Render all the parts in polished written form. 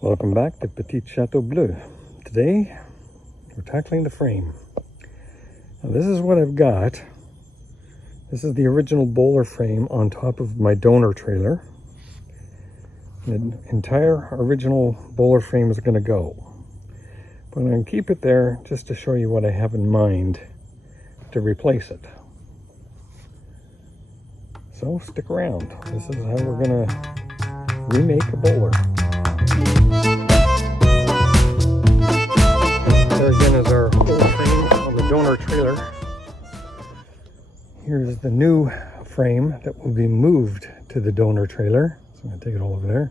Welcome back to Petit Chateau Bleu. Today we're tackling the frame. Now, this is what I've got. This is the original bowler frame on top of my donor trailer. The entire original bowler frame is going to go. But I'm going to keep it there just to show you what I have in mind to replace it. So stick around. This is how we're going to remake a bowler. There again is our bowler frame on the donor trailer. Here's the new frame that will be moved to the donor trailer. So I'm going to take it all over there.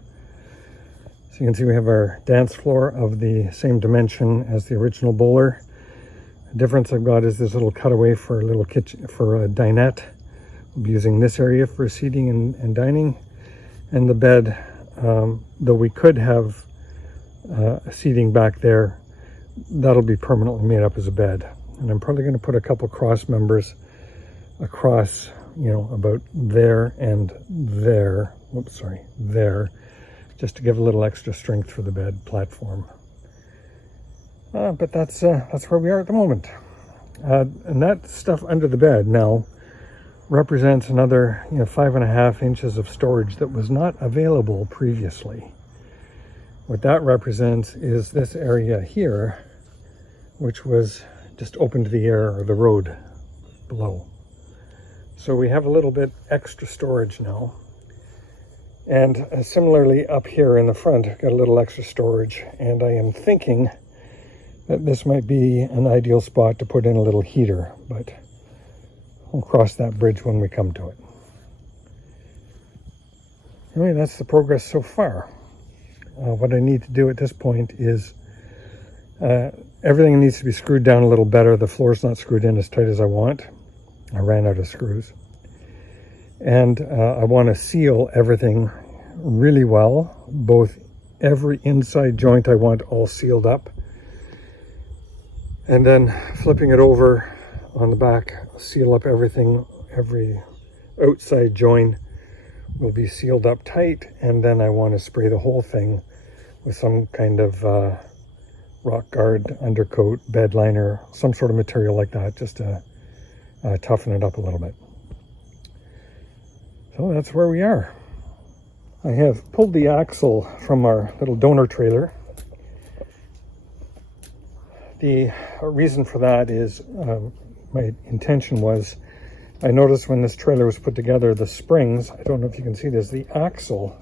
So you can see we have our dance floor of the same dimension as the original bowler. The difference I've got is this little cutaway for a little kitchen, for a dinette. We'll be using this area for seating and dining. And the bed, though we could have seating back there, that'll be permanently made up as a bed. And I'm probably going to put a couple cross members across, about there and there. Whoops, sorry, there, just to give a little extra strength for the bed platform. But that's where we are at the moment. And that stuff under the bed now represents another 5.5 inches of storage that was not available previously. What that represents is this area here, which was just open to the air or the road below. So we have a little bit extra storage now. And similarly up here in the front, got a little extra storage. And I am thinking that this might be an ideal spot to put in a little heater, but we'll cross that bridge when we come to it. Anyway, that's the progress so far. What I need to do at this point is everything needs to be screwed down a little better. The floor's not screwed in as tight as I want. I ran out of screws. And I want to seal everything really well. Both every inside joint I want all sealed up. And then flipping it over on the back, seal up everything. Every outside joint will be sealed up tight. And then I want to spray the whole thing with some kind of rock guard, undercoat, bed liner, some sort of material like that, just to toughen it up a little bit. So that's where we are. I have pulled the axle from our little donor trailer. The reason for that is my intention was, I noticed when this trailer was put together, the springs, I don't know if you can see this, the axle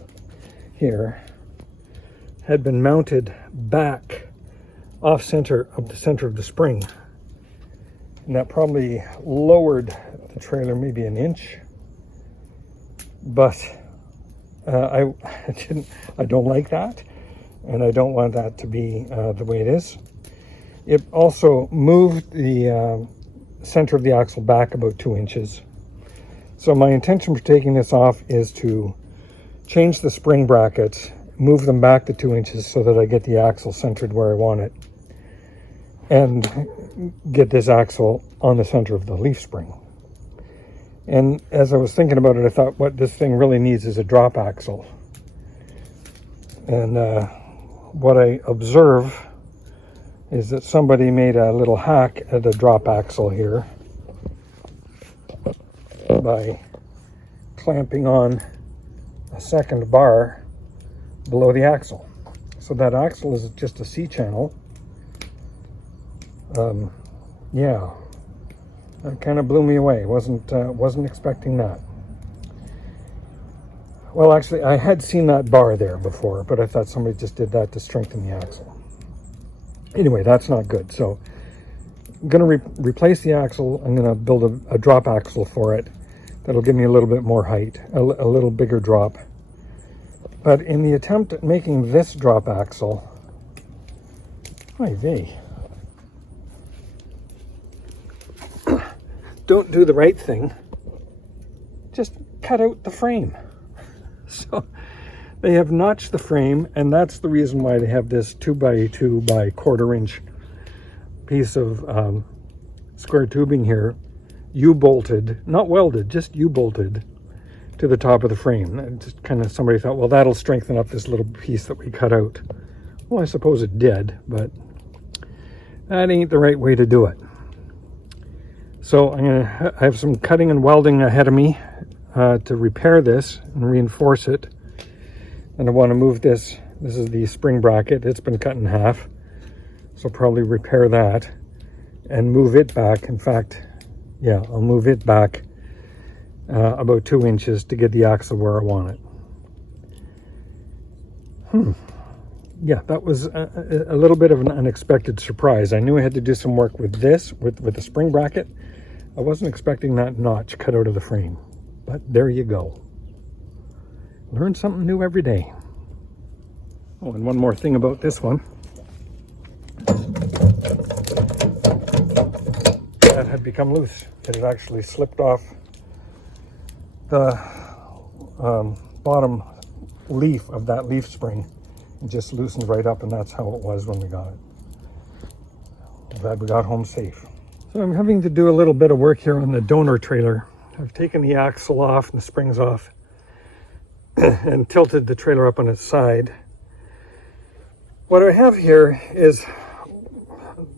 here had been mounted back off center of the spring. And that probably lowered the trailer maybe an inch. But I don't like that, and I don't want that to be the way it is. It also moved the center of the axle back about 2 inches. So my intention for taking this off is to change the spring brackets, move them back to 2 inches so that I get the axle centered where I want it, and get this axle on the center of the leaf spring. And as I was thinking about it, I thought what this thing really needs is a drop axle. And what I observe is that somebody made a little hack at a drop axle here by clamping on a second bar below the axle. So that axle is just a C-channel. Yeah, that kind of blew me away. Wasn't expecting that. Well, actually, I had seen that bar there before, but I thought somebody just did that to strengthen the axle. Anyway, that's not good. So I'm going to replace the axle. I'm going to build a drop axle for it. That'll give me a little bit more height, a little bigger drop. But in the attempt at making this drop axle, don't do the right thing. Just cut out the frame. So they have notched the frame, and that's the reason why they have this 2x2 by 1/4 inch piece of square tubing here, U-bolted, not welded, just U-bolted to the top of the frame. And just kind of somebody thought, well, that'll strengthen up this little piece that we cut out. Well, I suppose it did, but that ain't the right way to do it. So I have some cutting and welding ahead of me to repair this and reinforce it. And I want to move this. This is the spring bracket. It's been cut in half. So probably repair that and move it back. In fact, yeah, I'll move it back about 2 inches to get the axle where I want it. Yeah, that was a little bit of an unexpected surprise. I knew I had to do some work with this, with the spring bracket. I wasn't expecting that notch cut out of the frame, but there you go. Learn something new every day. Oh, and one more thing about this one. That had become loose. It had actually slipped off the bottom leaf of that leaf spring and just loosened right up, and that's how it was when we got it. I'm glad we got home safe. So I'm having to do a little bit of work here on the donor trailer. I've taken the axle off and the springs off and tilted the trailer up on its side. What I have here is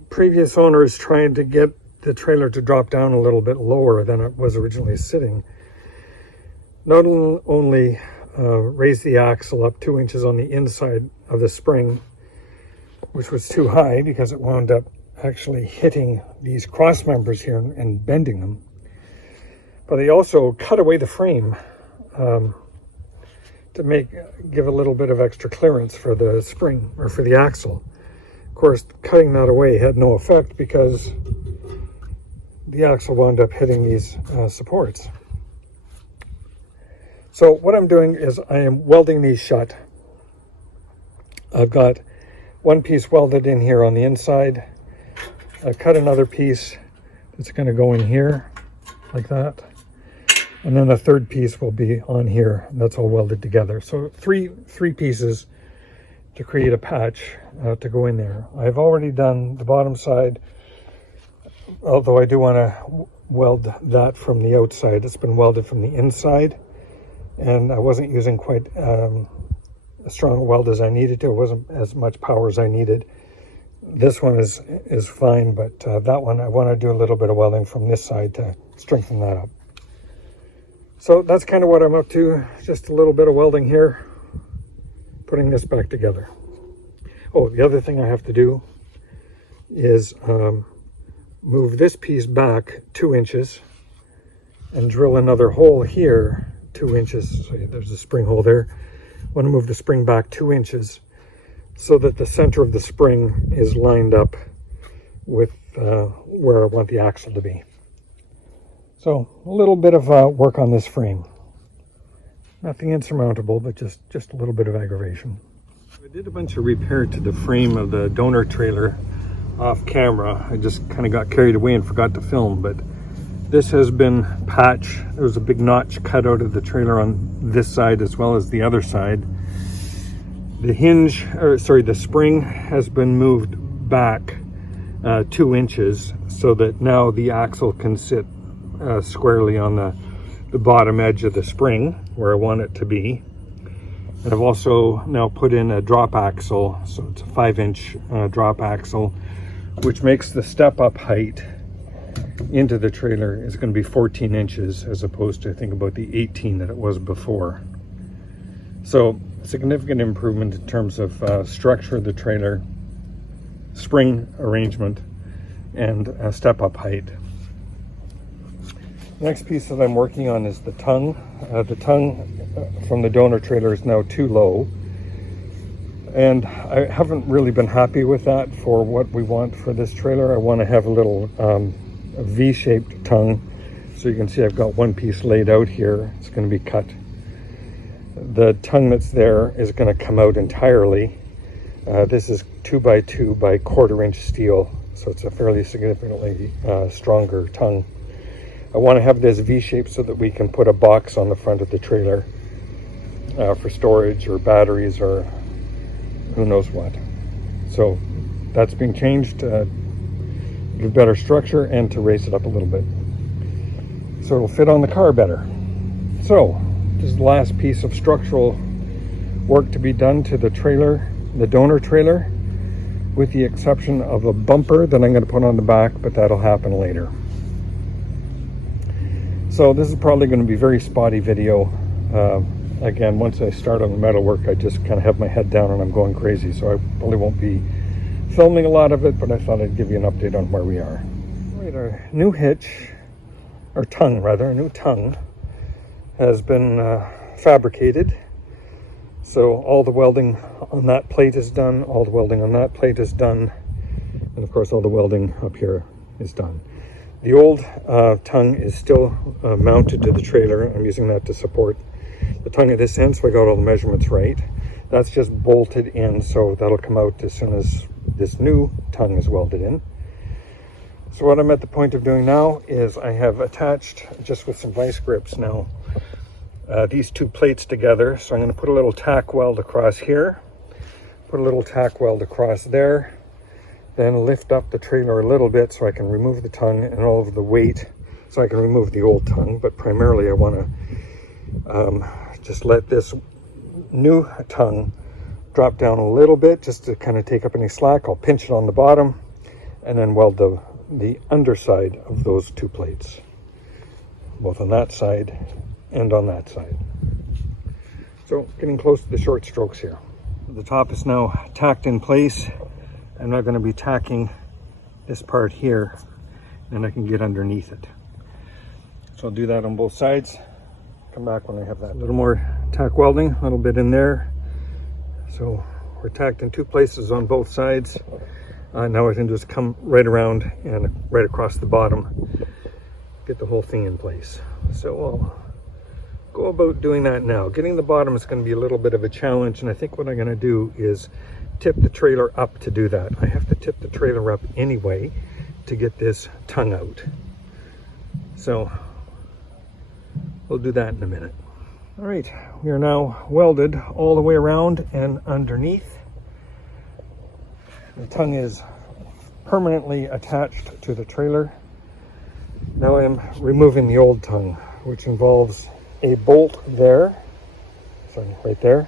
previous owners trying to get the trailer to drop down a little bit lower than it was originally sitting. Not only raise the axle up 2 inches on the inside of the spring, which was too high because it wound up actually hitting these cross members here and bending them, but they also cut away the frame to give a little bit of extra clearance for the spring or for the axle. Of course, cutting that away had no effect because the axle wound up hitting these supports. So what I'm doing is I am welding these shut. I've got one piece welded in here on the inside. I've cut another piece that's going to go in here like that. And then a third piece will be on here. That's all welded together. So three pieces to create a patch to go in there. I've already done the bottom side, although I do want to weld that from the outside. It's been welded from the inside, and I wasn't using quite a strong weld as I needed to. It wasn't as much power as I needed. This one is fine, but that one I want to do a little bit of welding from this side to strengthen that up. So that's kind of what I'm up to. Just a little bit of welding here, putting this back together. Oh, the other thing I have to do is move this piece back 2 inches and drill another hole here 2 inches. So there's a spring hole there. I want to move the spring back 2 inches so that the center of the spring is lined up with where I want the axle to be. So a little bit of work on this frame. Nothing insurmountable, but just a little bit of aggravation. I did a bunch of repair to the frame of the donor trailer off camera. I just kind of got carried away and forgot to film, but this has been patched. There was a big notch cut out of the trailer on this side as well as the other side. The spring has been moved back 2 inches so that now the axle can sit squarely on the bottom edge of the spring where I want it to be. And I've also now put in a drop axle, so it's a 5-inch drop axle, which makes the step up height into the trailer is going to be 14 inches as opposed to I think about the 18 that it was before. So significant improvement in terms of structure of the trailer, spring arrangement, and step up height. Next piece that I'm working on is the tongue. The tongue from the donor trailer is now too low, and I haven't really been happy with that for what we want for this trailer. I want to have a little V-shaped tongue. So you can see I've got one piece laid out here. It's going to be cut. The tongue that's there is going to come out entirely. This is 2x2 by 1/4 inch steel, so it's a fairly significantly stronger tongue. I want to have this V-shape so that we can put a box on the front of the trailer for storage or batteries or who knows what. So that's being changed to give better structure and to raise it up a little bit so it'll fit on the car better. So this is the last piece of structural work to be done to the trailer. the donor trailer, with the exception of a bumper that I'm going to put on the back, but that'll happen later. So this is probably going to be a very spotty video. Again, once I start on the metalwork, I just kind of have my head down and I'm going crazy, so I probably won't be filming a lot of it, but I thought I'd give you an update on where we are. Right, our new hitch, or tongue rather, a new tongue has been fabricated. So all the welding on that plate is done, all the welding on that plate is done, and of course all the welding up here is done. The old tongue is still mounted to the trailer. I'm using that to support the tongue at this end, so I got all the measurements right. That's just bolted in, so that'll come out as soon as this new tongue is welded in. So what I'm at the point of doing now is I have attached, just with some vice grips now, these two plates together. So I'm going to put a little tack weld across here, put a little tack weld across there, then lift up the trailer a little bit so I can remove the tongue and all of the weight, so I can remove the old tongue. But primarily I want to just let this new tongue drop down a little bit just to kind of take up any slack. I'll pinch it on the bottom and then weld the underside of those two plates, both on that side and on that side. So getting close to the short strokes here. The top is now tacked in place. I'm now going to be tacking this part here, and I can get underneath it. So I'll do that on both sides. Come back when I have that. A little more tack welding, a little bit in there. So we're tacked in two places on both sides. Now I can just come right around and right across the bottom, get the whole thing in place. So I'll go about doing that now. Getting the bottom is going to be a little bit of a challenge, and I think what I'm going to do is tip the trailer up to do that. I have to tip the trailer up anyway to get this tongue out. So we'll do that in a minute. All right, we are now welded all the way around and underneath. The tongue is permanently attached to the trailer. Now I am removing the old tongue, which involves a bolt there, so right there,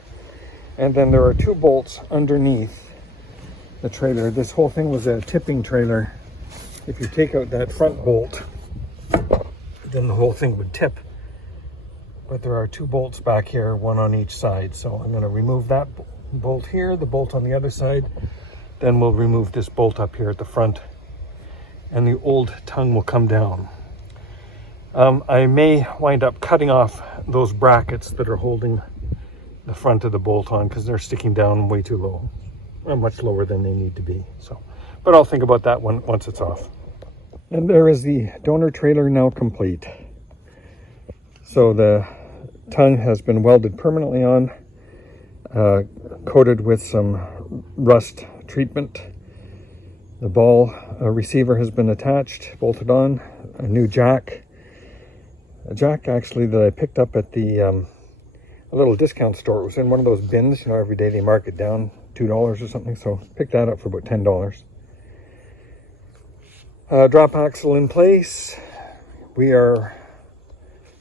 and then there are two bolts underneath the trailer. This whole thing was a tipping trailer. If you take out that front bolt, then the whole thing would tip. But there are two bolts back here, one on each side. So I'm going to remove that bolt here, the bolt on the other side. Then we'll remove this bolt up here at the front, and the old tongue will come down. I may wind up cutting off those brackets that are holding the front of the bolt on, because they're sticking down way too low, or much lower than they need to be. So, but I'll think about that one once it's off. And there is the donor trailer now complete. So the tongue has been welded permanently on, coated with some rust treatment. The ball receiver has been attached, bolted on, a new jack. A jack actually that I picked up at the a little discount store. It was in one of those bins, you know, every day they mark it down $2 or something. So picked that up for about $10. Drop axle in place. We are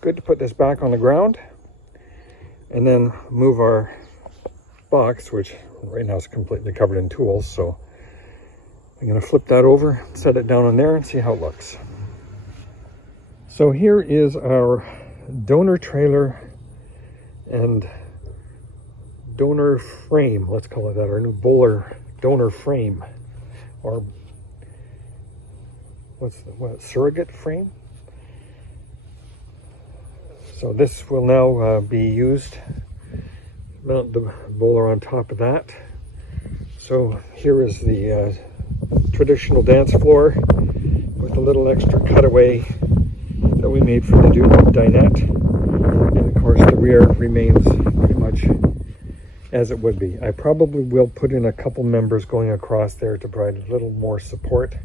good to put this back on the ground and then move our box, which right now is completely covered in tools. So I'm going to flip that over, set it down on there, and see how it looks. So here is our donor trailer and donor frame, let's call it that, our new bowler donor frame, or what surrogate frame. So this will now be used, mount the bowler on top of that. So here is the traditional dance floor with a little extra cutaway that we made for the dinette, and of course the rear remains pretty much as it would be. I probably will put in a couple members going across there to provide a little more support.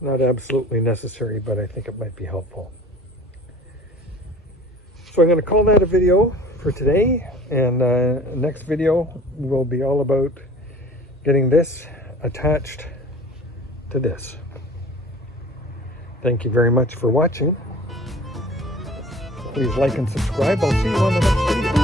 Not absolutely necessary, but I think it might be helpful. So I'm going to call that a video for today, and next video will be all about getting this attached to this. Thank you very much for watching. Please like and subscribe. I'll see you on the next video.